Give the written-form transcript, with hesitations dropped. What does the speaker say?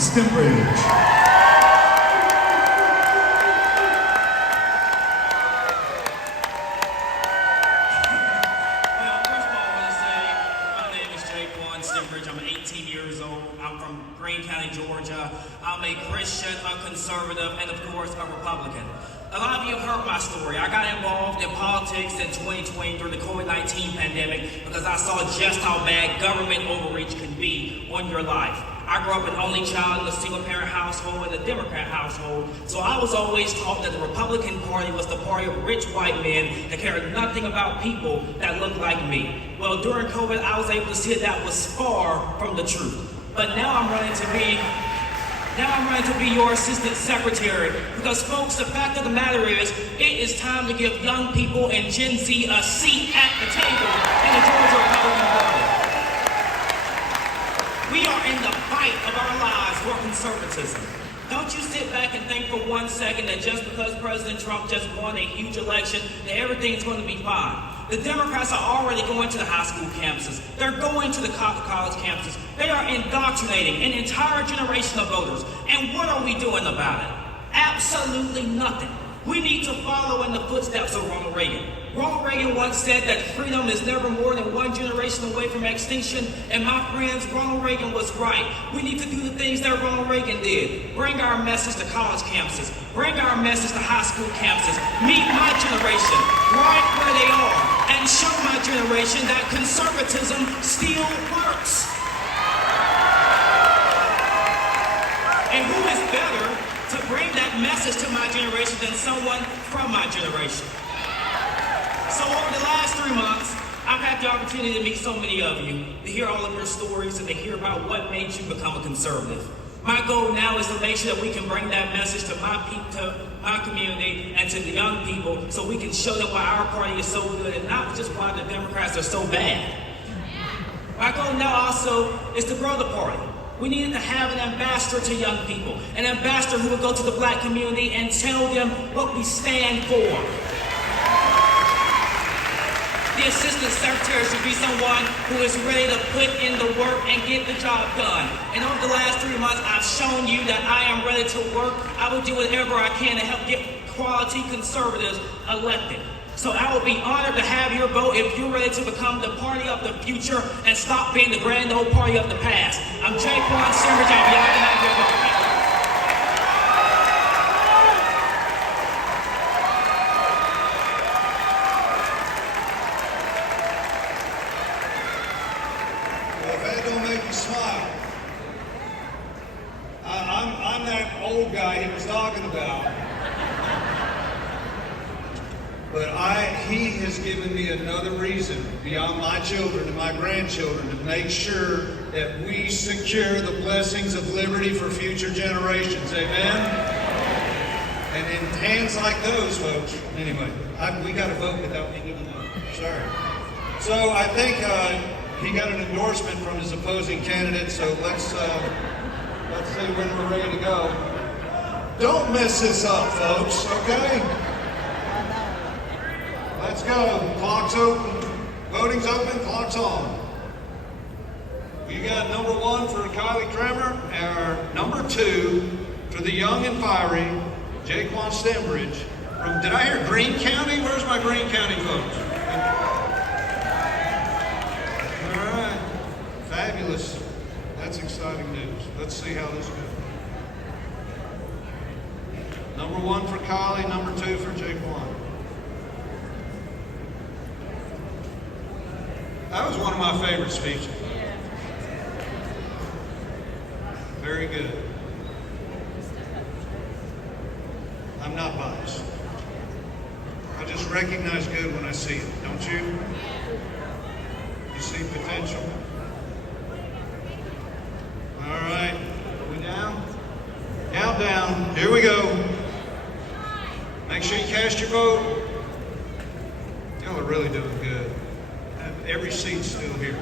Stembridge. Stembridge. I'm 18 years old. I'm from Greene County, Georgia. I'm a Christian, a conservative, and of course, a Republican. A lot of you have heard my story. I got involved in politics in 2020 during the COVID-19 pandemic because I saw just how bad government overreach can be on your life. I grew up an only child in a single-parent household and a Democrat household, so I was always taught that the Republican Party was the party of rich white men that cared nothing about people that looked like me. Well, during COVID, I was able to see that was far from the truth. But now I'm running to be your assistant secretary because, folks, the fact of the matter is, it is time to give young people and Gen Z a seat at the table in the Georgia Republican Party. We are in the fight of our lives for conservatism. Don't you sit back and think for 1 second that just because President Trump just won a huge election, that everything's going to be fine. The Democrats are already going to the high school campuses. They're going to the college campuses. They are indoctrinating an entire generation of voters. And what are we doing about it? Absolutely nothing. We need to follow in the footsteps of Ronald Reagan. Ronald Reagan once said that freedom is never more than one generation away from extinction, and my friends, Ronald Reagan was right. We need to do the things that Ronald Reagan did. Bring our message to college campuses. Bring our message to high school campuses. Meet my generation right where they are, and show my generation that conservatism still works. And who is better to bring that message to my generation than someone from my generation? So over the last 3 months, I've had the opportunity to meet so many of you, to hear all of your stories and to hear about what made you become a conservative. My goal now is to make sure that we can bring that message to my community and to the young people so we can show them why our party is so good and not just why the Democrats are so bad. My goal now also is to grow the party. We needed to have an ambassador to young people, an ambassador who would go to the black community and tell them what we stand for. The assistant secretary should be someone who is ready to put in the work and get the job done. And over the last 3 months, I've shown you that I am ready to work. I will do whatever I can to help get quality conservatives elected. So I will be honored to have your vote if you're ready to become the party of the future and stop being the grand old party of the past. I'm GAGOP Stembridge. I'll be honored to have your vote. Smile. I'm that old guy he was talking about. But he has given me another reason beyond my children and my grandchildren to make sure that we secure the blessings of liberty for future generations. Amen? And in hands like those, folks, anyway, we got to vote without me giving up. Sorry. So I think he got an endorsement from his opposing candidate, so let's see when we're ready to go. Don't mess this up, folks, okay? Let's go. Clock's open. Voting's open. Clock's on. You got number 1 for Kylie Kramer, or number 2 for the young and fiery GAGOP Stembridge from, did I hear Greene County? Where's my Greene County folks? Fabulous. That's exciting news. Let's see how this goes. Number 1 for Kylie, number 2 for GAGOP. That was one of my favorite speeches. Very good. I'm not biased. I just recognize good when I see it, don't you? You see potential? All right, are we down? Countdown, here we go. Make sure you cast your vote. Y'all are really doing good. Every seat's still here.